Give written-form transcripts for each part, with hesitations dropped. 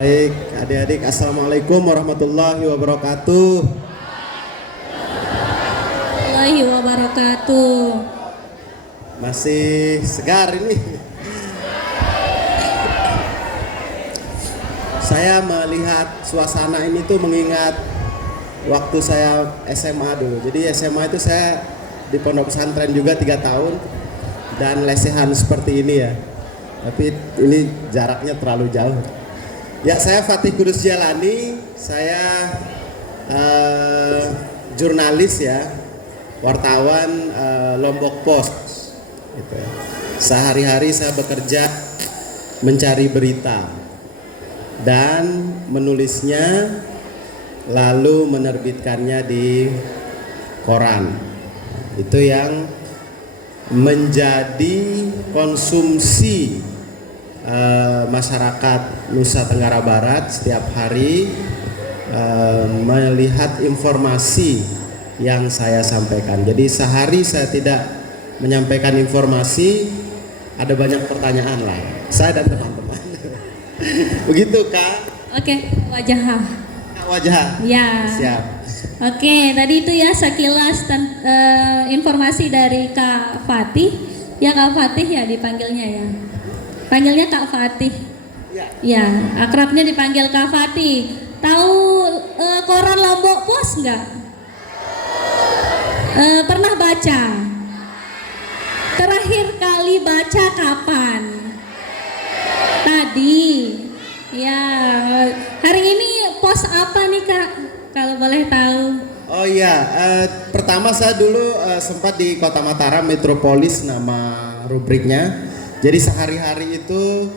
Baik, adik-adik, assalamualaikum warahmatullahi wabarakatuh. Warahmatullahi wabarakatuh. Masih segar ini. Saya melihat suasana ini tuh mengingat waktu saya SMA dulu. Jadi SMA itu saya di pondok pesantren juga 3 tahun dan lesehan seperti ini ya. Tapi ini jaraknya terlalu jauh. Ya, saya Fatih Kudus Jalani, saya jurnalis ya, wartawan Lombok Post. Gitu ya. Sehari-hari saya bekerja mencari berita dan menulisnya, lalu menerbitkannya di koran. Itu yang menjadi konsumsi masyarakat Nusa Tenggara Barat setiap hari, melihat informasi yang saya sampaikan. Jadi sehari saya tidak menyampaikan informasi, ada banyak pertanyaan lah saya dan teman-teman. Begitu Kak? Oke, wajah. Wajah. Ya. Siap. Oke, tadi itu ya sekilas informasi dari Kak Fatih. Ya Kak Fatih ya dipanggilnya ya. Panggilnya Kak Fatih. Ya, akrabnya dipanggil Kak Fatih. Tahu koran Lombok Post nggak? Pernah baca? Terakhir kali baca kapan? Tadi. Ya, hari ini post apa nih Kak? Kalau boleh tahu. Oh iya, pertama saya dulu sempat di Kota Mataram Metropolis nama rubriknya. Jadi sehari-hari itu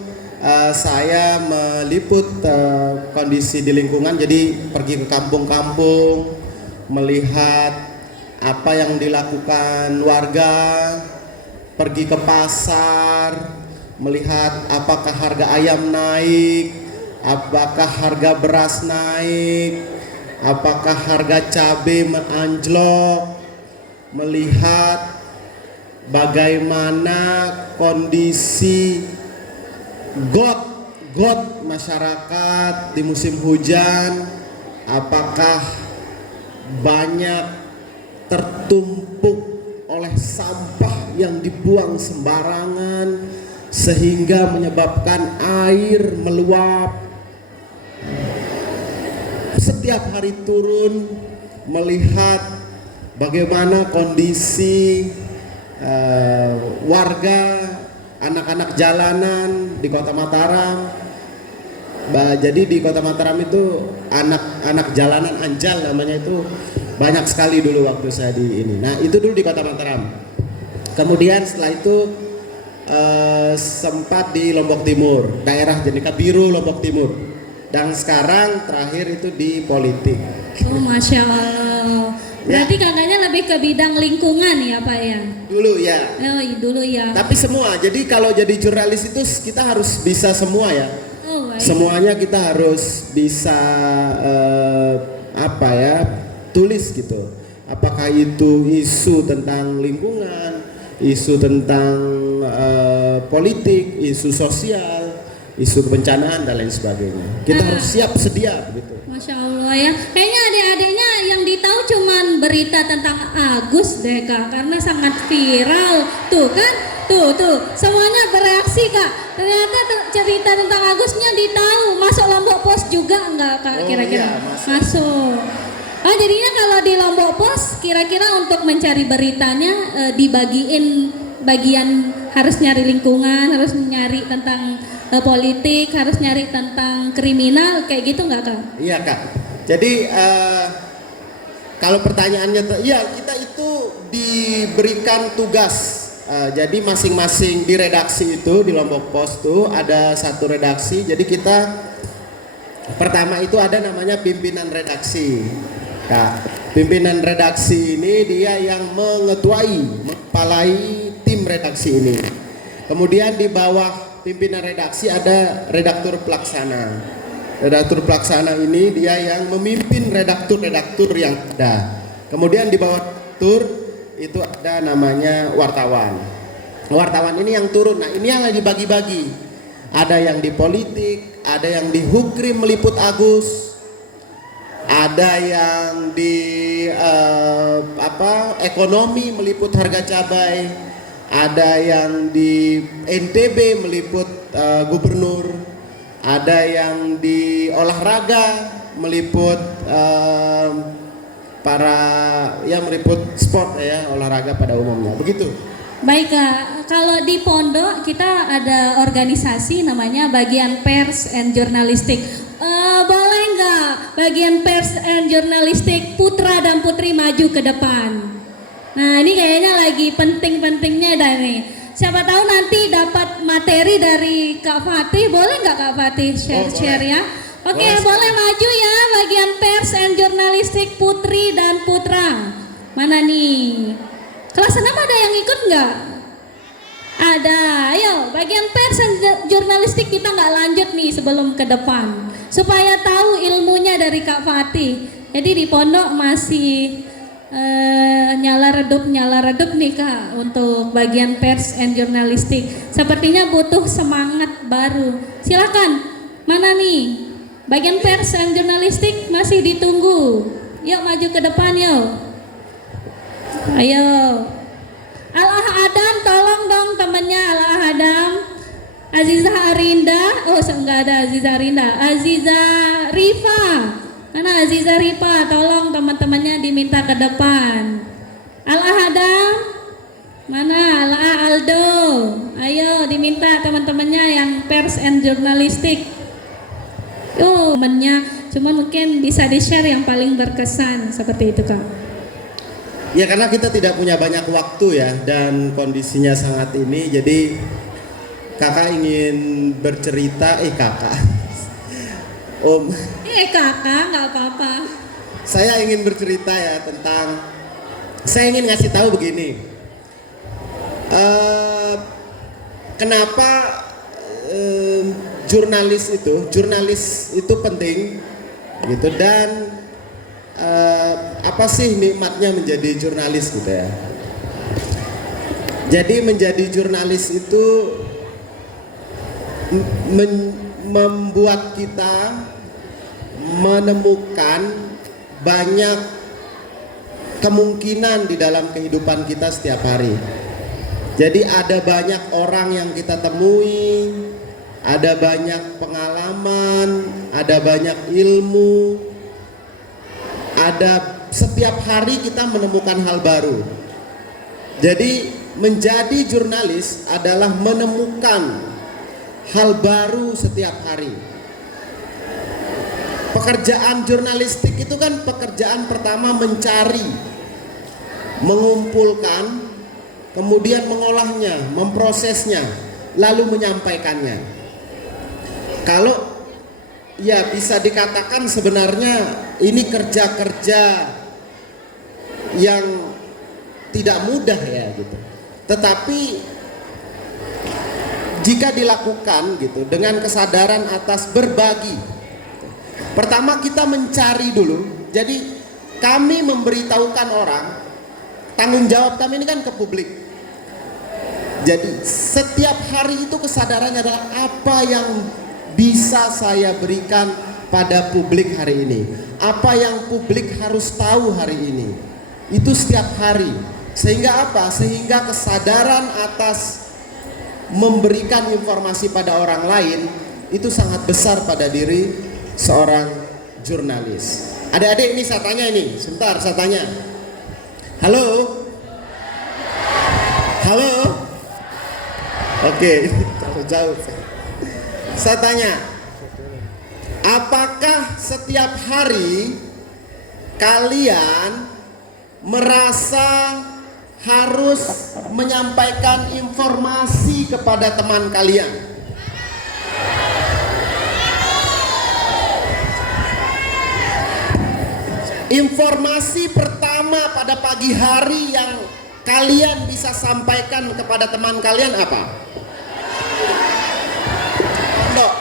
saya meliput kondisi di lingkungan. Jadi pergi ke kampung-kampung, melihat apa yang dilakukan warga, pergi ke pasar, melihat apakah harga ayam naik, apakah harga beras naik, apakah harga cabai anjlok, melihat bagaimana kondisi got masyarakat di musim hujan, apakah banyak tertumpuk oleh sampah yang dibuang sembarangan sehingga menyebabkan air meluap. Setiap hari turun melihat bagaimana kondisi warga, anak-anak jalanan di Kota Mataram. Jadi di Kota Mataram itu anak-anak jalanan anjal namanya, itu banyak sekali dulu waktu saya di ini. Nah itu dulu di Kota Mataram. Kemudian setelah itu sempat di Lombok Timur, daerah Jenika Biru Lombok Timur. Dan sekarang terakhir itu di politik. Oh, Masya Allah. Berarti kakaknya lebih ke bidang lingkungan ya Pak ya? Dulu ya. Oh, dulu ya. Tapi semua, jadi kalau jadi jurnalis itu kita harus bisa semua ya. Oh, baik. Semuanya kita harus bisa tulis gitu. Apakah itu isu tentang lingkungan, isu tentang politik, isu sosial, isu kebencanaan dan lain sebagainya. Kita harus siap sedia begitu. Masya Allah ya. Kayaknya adik-adiknya yang ditahu cuman berita tentang Agus deh Kak, karena sangat viral. Tuh kan, tuh semuanya bereaksi Kak. Ternyata cerita tentang Agusnya ditahu. Masuk Lombok Post juga enggak Kak kira-kira? Iya, masuk. Oh, jadinya kalau di Lombok Post kira-kira untuk mencari beritanya dibagiin bagian, harus nyari lingkungan, harus nyari tentang politik, harus nyari tentang kriminal, kayak gitu nggak Kak? Iya Kak. Jadi kalau pertanyaannya, ya kita itu diberikan tugas. Jadi masing-masing di redaksi itu di Lombok Post tuh ada satu redaksi. Jadi kita pertama itu ada namanya pimpinan redaksi. Kak, pimpinan redaksi ini dia yang mengepalai tim redaksi ini. Kemudian di bawah pimpinan redaksi ada redaktur pelaksana. Redaktur pelaksana ini dia yang memimpin redaktur-redaktur yang ada. Kemudian di bawah redaktur itu ada namanya wartawan. Wartawan ini yang turun. Nah ini yang dibagi-bagi. ada yang di politik, ada yang di Hukrim meliput Agus, ada yang di ekonomi meliput harga cabai, ada yang di NTB meliput gubernur, ada yang di olahraga meliput meliput sport ya, olahraga pada umumnya. Begitu. Baik Kak, kalau di pondok kita ada organisasi namanya Bagian Pers and Jurnalistik. Boleh nggak Bagian Pers and Jurnalistik putra dan putri maju ke depan? Nah ini kayaknya lagi penting-pentingnya dah nih. Siapa tahu nanti dapat materi dari Kak Fatih, boleh nggak Kak Fatih share ya? Oke, boleh maju ya Bagian Pers and Jurnalistik putri dan putra. Mana nih? Kelas 6 ada yang ikut nggak? Ada, ayo Bagian Pers and Jurnalistik kita nggak lanjut nih sebelum ke depan. Supaya tahu ilmunya dari Kak Fatih. Jadi di pondok masih nyala redup nih Kak untuk Bagian Pers and Jurnalistik. Sepertinya butuh semangat baru. Silakan, mana nih? Bagian Pers and Jurnalistik masih ditunggu. Yuk maju ke depan yuk. Ayo. Al-Ah Adam, tolong dong temennya Al-Ah Adam. Aziza Arinda, enggak ada Aziza Arinda. Aziza Rifa. Mana Aziza Rifa? Tolong teman-temannya diminta ke depan. Al-Ah Adam. Mana Al-Ah Aldo? Ayo diminta teman-temannya yang Pers and Jurnalistik. Temennya, cuma mungkin bisa di-share yang paling berkesan seperti itu Kak. Ya karena kita tidak punya banyak waktu ya dan kondisinya sangat ini, jadi kakak ingin bercerita, kakak, om. Kakak nggak apa-apa. Saya ingin bercerita ya tentang, saya ingin ngasih tahu begini, kenapa jurnalis itu penting gitu, dan apa sih nikmatnya menjadi jurnalis gitu ya. Jadi menjadi jurnalis itu membuat kita menemukan banyak kemungkinan di dalam kehidupan kita setiap hari. Jadi ada banyak orang yang kita temui, ada banyak pengalaman, ada banyak ilmu, ada setiap hari kita menemukan hal baru. Jadi menjadi jurnalis adalah menemukan hal baru setiap hari. Pekerjaan jurnalistik itu kan pekerjaan pertama mencari, mengumpulkan, kemudian mengolahnya, memprosesnya, lalu menyampaikannya. Kalau ya bisa dikatakan sebenarnya ini kerja-kerja yang tidak mudah ya gitu. Tetapi jika dilakukan gitu dengan kesadaran atas berbagi. Pertama kita mencari dulu. Jadi kami memberitahukan orang, tanggung jawab kami ini kan ke publik. Jadi setiap hari itu kesadarannya adalah apa yang bisa saya berikan pada publik hari ini, apa yang publik harus tahu hari ini. Itu setiap hari. Sehingga apa? Sehingga kesadaran atas memberikan informasi pada orang lain itu sangat besar pada diri seorang jurnalis. Adik-adik ini saya tanya ini, sebentar saya tanya. Halo? Halo? Oke, terlalu jauh. Saya tanya, apakah setiap hari kalian merasa harus menyampaikan informasi kepada teman kalian? Informasi pertama pada pagi hari yang kalian bisa sampaikan kepada teman kalian apa? Pondok.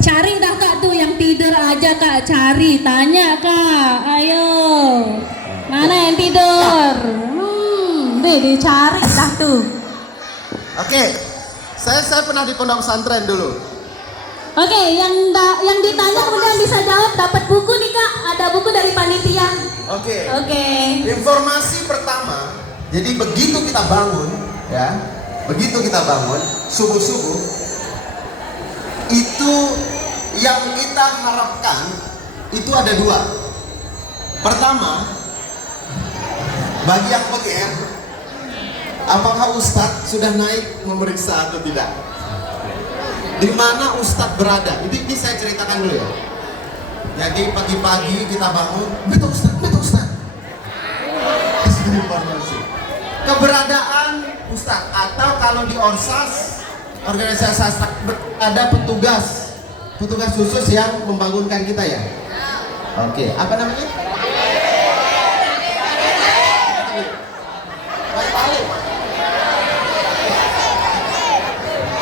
Cari dah Kak tuh yang tidur aja Kak, cari, tanya Kak, ayo. Mana yang tidur? nih dicari dah tuh. Oke, saya pernah di pondok pesantren dulu. Oke, yang ditanya kemudian bisa jawab dapat buku nih Kak. Ada buku dari panitia. Oke. Informasi pertama, jadi begitu kita bangun, ya, subuh-subuh, itu yang kita harapkan itu ada dua. Pertama, bagi yang PGR, apakah Ustadz sudah naik memeriksa atau tidak? Di mana Ustadz berada? Ini saya ceritakan dulu ya. Jadi pagi-pagi kita bangun, betul Ustadz. Informasi. Keberadaan Ustadz atau kalau di Orsas, organisasi sastra, ada petugas khusus yang membangunkan kita ya. Oke, apa namanya?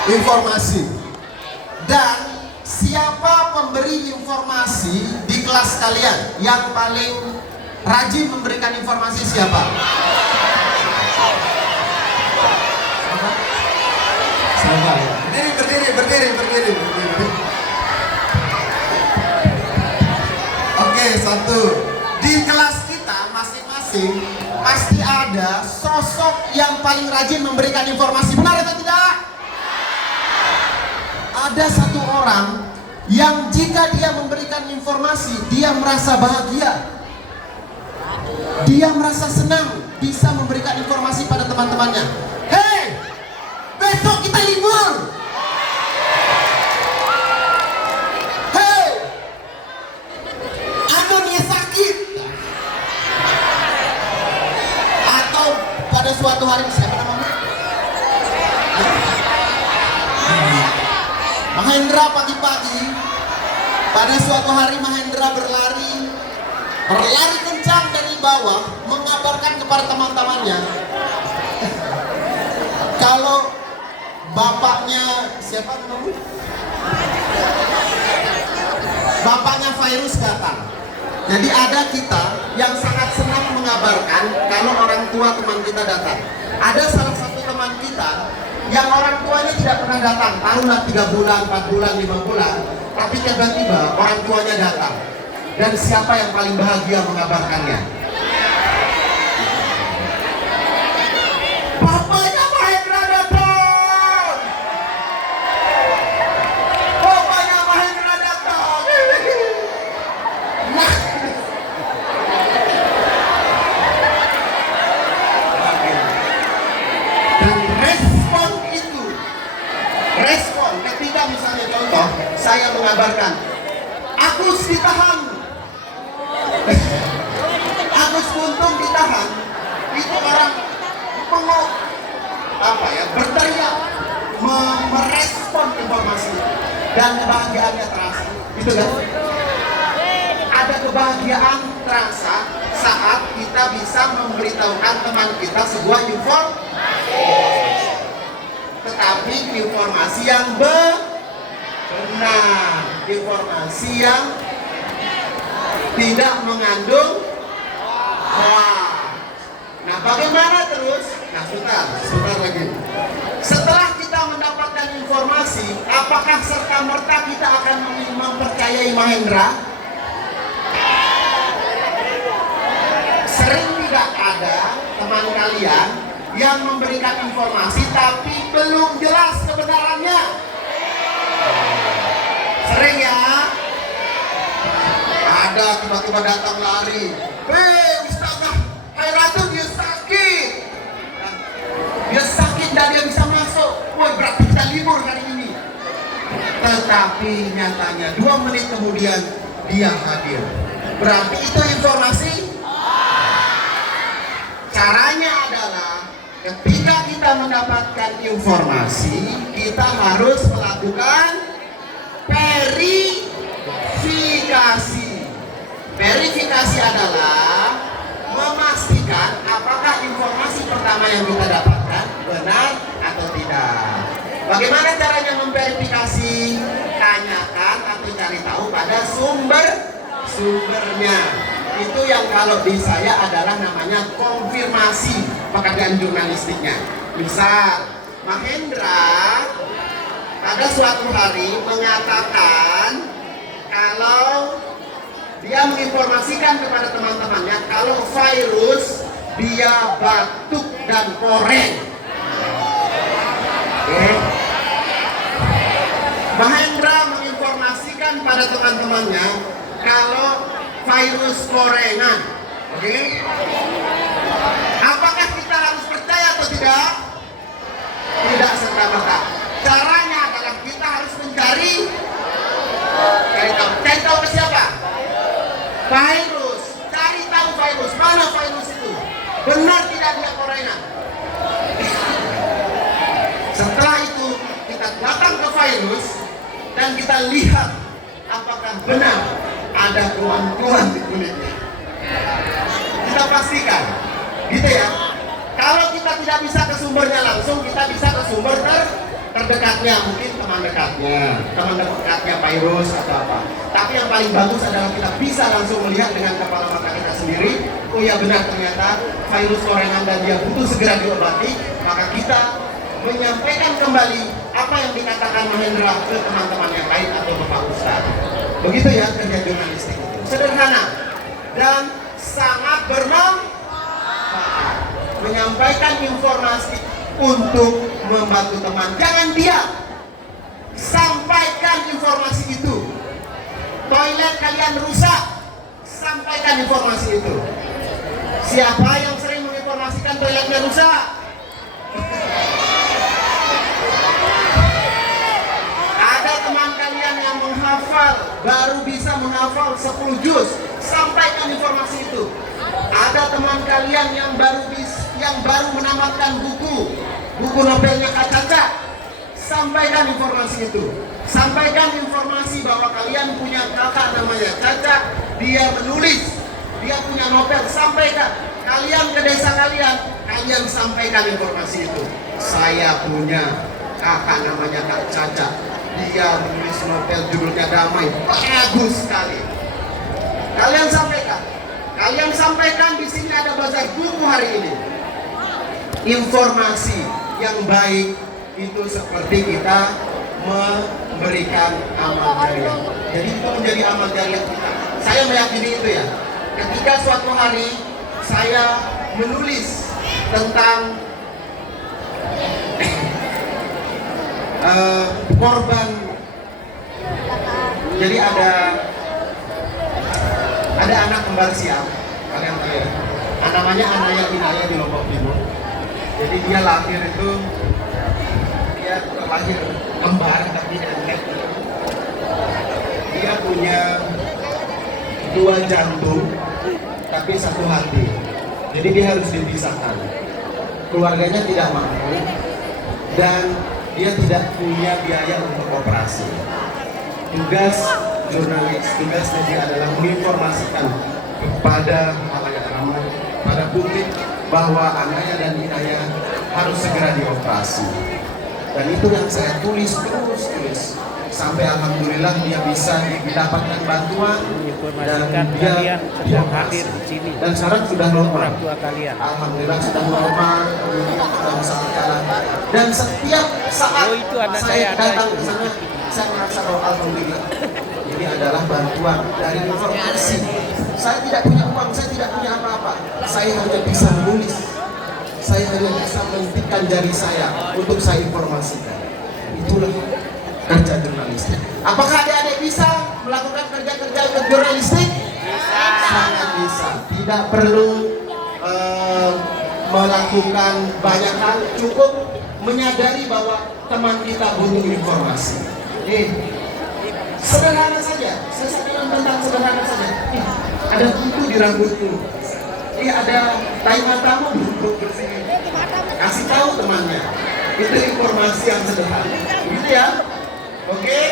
Informasi. Dan siapa pemberi informasi di kelas kalian? Yang paling rajin memberikan informasi siapa? Siapa ya? Berdiri. Oke, satu. Di kelas kita masing-masing pasti ada sosok yang paling rajin memberikan informasi. Benar atau tidak? Ada satu orang yang jika dia memberikan informasi, dia merasa bahagia. Dia merasa senang bisa memberikan informasi pada teman-temannya. Hei, besok kita libur. Hei, Anon sakit. Atau pada suatu hari, siapa namanya? Mahendra pagi-pagi, pada suatu hari Mahendra berlari kencang dari bawah, mengabarkan kepada teman-temannya kalau bapaknya, siapa namanya? Bapaknya virus datang. Jadi ada kita yang sangat senang mengabarkan kalau orang tua teman kita datang. Ada salah satu teman kita yang orang tuanya tidak pernah datang, taruhlah 3 bulan, 4 bulan, 5 bulan, tapi tiba-tiba orang tuanya datang. Dan siapa yang paling bahagia mengabarkannya? Bapaknya Mahendra datang! Bapaknya Mahendra datang! Nah, dan respon ketika misalnya contoh saya mengabarkan Agus ditahan, Agus Buntung ditahan, itu orang berteriak, merespon informasi dan kebahagiaannya terasa, itu kan? Ada kebahagiaan terasa saat kita bisa memberitahukan teman kita sebuah informasi, tetapi informasi yang benar, informasi yang tidak mengandung hoax. Nah, bagaimana terus? Nah, sebentar lagi. Setelah kita mendapatkan informasi, apakah serta-merta kita akan mempercayai Mahendra? Sering tidak ada teman kalian yang memberikan informasi tapi belum jelas kebenarannya. Sering ya? Ada tiba-tiba datang lari, Ustazah Hairatu dia sakit dan dia bisa masuk. Woi, berarti kita libur hari ini. Tetapi nyatanya 2 menit kemudian dia hadir. Berarti itu informasi. Caranya adalah ketika kita mendapatkan informasi, kita harus melakukan verifikasi. Verifikasi adalah memastikan apakah informasi pertama yang kita dapatkan benar atau tidak. Bagaimana caranya memverifikasi? Tanyakan atau cari tahu pada sumbernya. Itu yang kalau di saya adalah namanya konfirmasi. pekerjaan jurnalistiknya. Misal, Mahendra pada suatu hari menyatakan kalau dia menginformasikan kepada teman-temannya kalau virus dia batuk dan koreng. Mahendra menginformasikan pada teman-temannya kalau virus korengan. Oke? Apakah kita harus percaya atau tidak? Tidak serta-merta. Caranya adalah kita harus mencari tahu ke siapa? Virus. Cari tahu virus. Mana virus itu? Benar tidak dia korengan? Setelah itu kita datang ke virus dan kita lihat apakah benar ada keluhan-keluhan di kulitnya. Kita pastikan, gitu ya. Kalau kita tidak bisa ke sumbernya langsung, kita bisa ke sumber terdekatnya, mungkin teman dekatnya virus atau apa. Tapi yang paling bagus adalah kita bisa langsung melihat dengan kepala mata kita sendiri. Oh ya benar, ternyata virus korengan dan dia butuh segera diobati. Maka kita menyampaikan kembali apa yang dikatakan Mahendra ke teman-teman yang lain atau Bapak Ustadz. Begitu ya kerja jurnalistik itu. Sederhana dan sangat bermanfaat. Menyampaikan informasi untuk membantu teman. Jangan diam. Sampaikan informasi itu. Toilet kalian rusak. Sampaikan informasi itu. Siapa yang sering menginformasikan toiletnya rusak? Ada teman kalian yang menghafal, baru bisa menghafal 10 juz. Sampaikan informasi itu. Ada teman kalian yang baru menamatkan buku novelnya Kak Caca. Sampaikan informasi itu. Sampaikan informasi bahwa kalian punya kakak namanya Caca, dia menulis, dia punya novel. Sampaikan. Kalian ke desa kalian sampaikan informasi itu. Saya punya kakak namanya Kak Caca, dia menulis novel judulnya Damai, bagus sekali. Kalian sampaikan di sini ada bazar buku hari ini. Informasi yang baik itu seperti kita memberikan amal jariah. Jadi itu menjadi amal jariah kita. Saya meyakini itu ya. Ketika suatu hari saya menulis tentang korban. Jadi ada anak kembar siam, kalian tahu ya. Namanya Anaya Inaya di Lombok Timur. Jadi dia lahir itu lahir kembar tapi nenek. Dia punya 2 jantung tapi 1 hati. Jadi dia harus dipisahkan. Keluarganya tidak mampu dan dia tidak punya biaya untuk operasi. Tugas jurnalis, tugasnya dia adalah menginformasikan kepada halayak ramai, pada publik bahwa Anaya dan Inaya harus segera dioperasi. Dan itu yang saya tulis terus sampai alhamdulillah dia bisa mendapatkan bantuan dan dia dioperasi. Dan sekarang sudah normal. Alhamdulillah sudah normal, sudah bisa berjalan. Dan setiap saat saya datang ke sana, saya merasa bahwa alhamdulillah ini adalah bantuan dari informasi. Saya tidak punya uang, saya tidak punya apa-apa. Saya hanya bisa menulis. Saya hanya bisa menghentikan jari saya untuk saya informasikan. Itulah kerja jurnalistik. Apakah adik-adik bisa melakukan kerja-kerja jurnalistik? Bisa. Sangat bisa. Tidak perlu melakukan banyak hal, cukup menyadari bahwa teman kita butuh informasi. Sederhana saja. Saya bilang tentang sederhana saja. Ada kutu di rambutku. Ada tai matamu belum bersih. Kasih tahu temannya. Itu informasi yang sederhana. Gitu ya. Oke.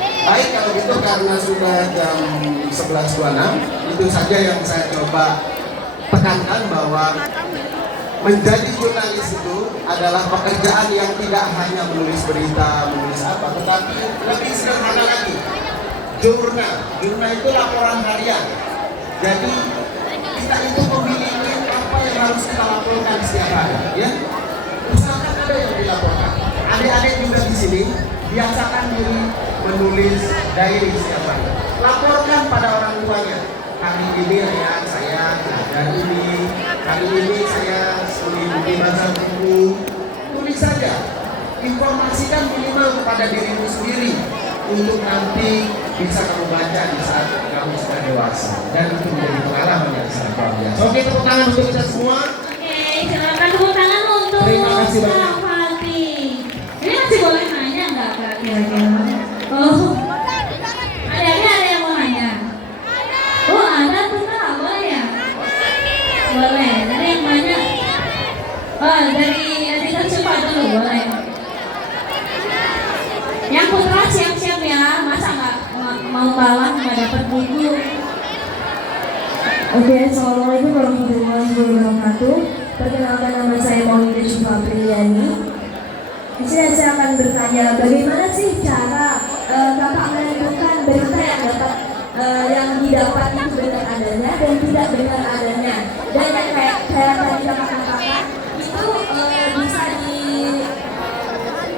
Baik kalau gitu karena sudah jam 11.26, itu saja yang saya coba tekankan bahwa menjadi jurnalis itu adalah pekerjaan yang tidak hanya menulis berita, menulis apa, tetapi lebih sederhana lagi. Jurnal itu laporan harian. Jadi kita itu memiliki apa yang harus kita laporkan setiap hari, ya. Usahakan ada yang dilaporkan. Adik-adik juga di sini biasakan diri menulis diary setiap hari. Laporkan pada orang tuanya. Hari ini ya saya belajar ini, hari ini saya mengikuti baca buku. Tulis saja. Informasikan minimal kepada dirimu sendiri untuk nanti bisa kamu baca di saat kamu sudah dewasa, dan itu menjadi pengalaman yang sangat luar biasa. Oke, tepuk tangan untuk kita semua. Oke, silakan tepuk tangan untuk Terima kasih banyak. Kak Fatih. Ini masih boleh nanya nggak Kak kira-kira? Oh, ada yang mau nanya? Oh, ada tuh Kak, boleh ya? Boleh, dari yang mana? Oh, dari adik tercepat dulu, boleh. Yang putra siap-siap ya, masa nggak mau bawa nggak dapat buku? Oke, assalamualaikum warahmatullahi wabarakatuh. Perkenalkan, nama saya Maulida Syifa Priyani. Di sini saya akan bertanya, bagaimana sih cara kakak menentukan berita yang didapat itu benar adanya dan tidak benar adanya. Dan yang kayak tadi kakak katakan itu bisa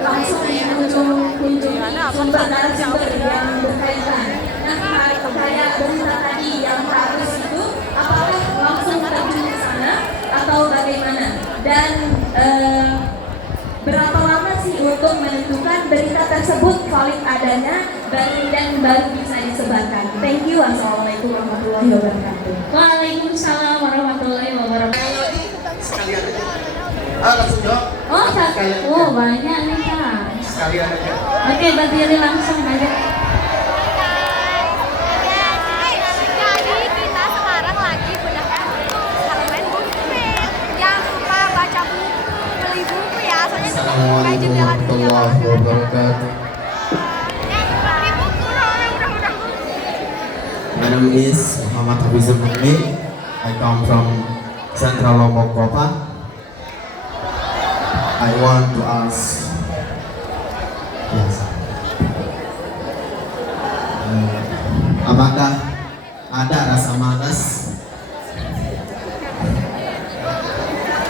langsung kunjungi sumber narasumber yang berkaitan. Nah, kayak berita tadi yang harus itu, apakah langsung terjun ke sana atau bagaimana? Dan berapa lama sih untuk menentukan berita tersebut valid adanya dan baru bisa disebarkan? Thank you. Assalamualaikum warahmatullahi wabarakatuh. Waalaikumsalam warahmatullahi wabarakatuh. Sekalian aja. Langsung jawab. Oh, banyak nih Kak. Sekalian aja. Oke, berdiri langsung aja. Jadi kita sekarang lagi bedah main buku. Jangan lupa baca buku, beli buku ya. Soalnya kita buka jendela Warahmatullahi wabarakatuh. beli buku udah. My name is Muhammad Habizul Mukmi. I come from Central Lombok Kota. I want to ask, yes, apakah ada rasa malas?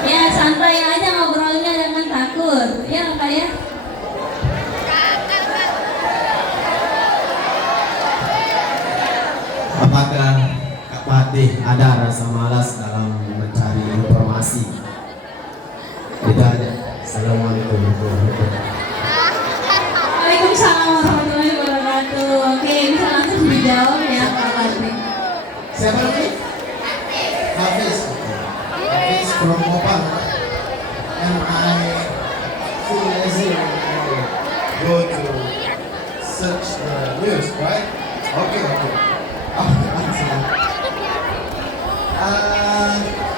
Ya, santai aja ngobrolnya, jangan takut. Ya, Kak ya. Apakah Kak Fatih ada rasa malas dalam mencari informasi? Itu aja. Assalamualaikum warahmatullahi wabarakatuh. Waalaikumsalam warahmatullahi wabarakatuh. Oke, bisa langsung dijawab ya Kak Fatih. Siapa lagi? Hafiz. Hafiz from Kopang. And I feel lazy when I go to search the news, right? Okay.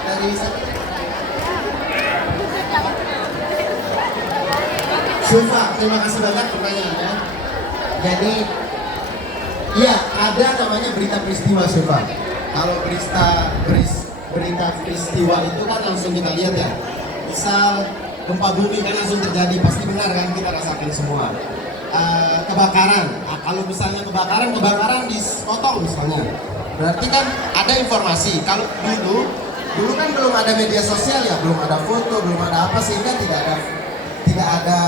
Dari siapa? Sufa, terima kasih banyak pertanyaannya. Jadi, ya ada namanya berita peristiwa Sufa. Kalau berita peristiwa itu kan langsung kita lihat ya. Misal gempa bumi kan langsung terjadi, pasti benar kan, kita rasakan semua. Kebakaran, kalau misalnya kebakaran dipotong misalnya, berarti kan ada informasi. Kalau dulu kan belum ada media sosial ya, belum ada foto, belum ada apa, sehingga tidak ada,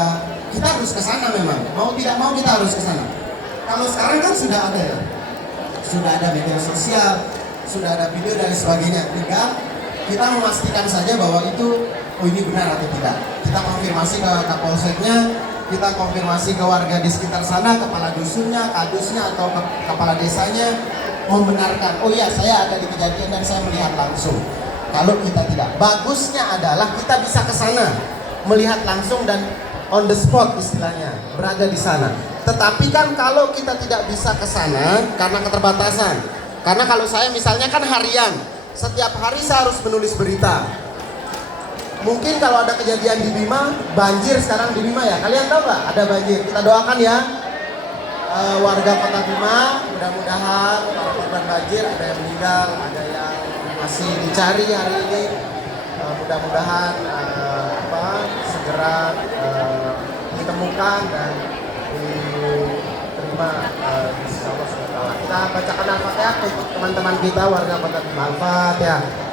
kita harus ke sana memang, mau tidak mau kita harus ke sana. Kalau sekarang kan sudah ada ya, sudah ada media sosial, sudah ada video dan sebagainya. Tinggal kita memastikan saja bahwa itu, oh ini benar atau tidak. Kita konfirmasi ke Kapolseknya, kita konfirmasi ke warga di sekitar sana, kepala dusunnya, kadusnya atau kepala desanya, membenarkan, oh iya saya ada di kejadian dan saya melihat langsung. Kalau kita tidak, bagusnya adalah kita bisa ke sana, melihat langsung dan on the spot istilahnya, berada di sana. Tetapi kan kalau kita tidak bisa ke sana karena keterbatasan. Karena kalau saya misalnya kan harian, setiap hari saya harus menulis berita. Mungkin kalau ada kejadian di Bima, banjir sekarang di Bima ya, kalian tahu nggak ada banjir? Kita doakan ya, warga Kota Bima, mudah-mudahan para korban banjir, ada yang meninggal, ada yang masih dicari hari ini, mudah-mudahan segera ditemukan dan diterima di sisi Allah SWT. Kita bacakan Al-Fatihah untuk teman-teman kita warga Kota Bima. Al-Fatihah.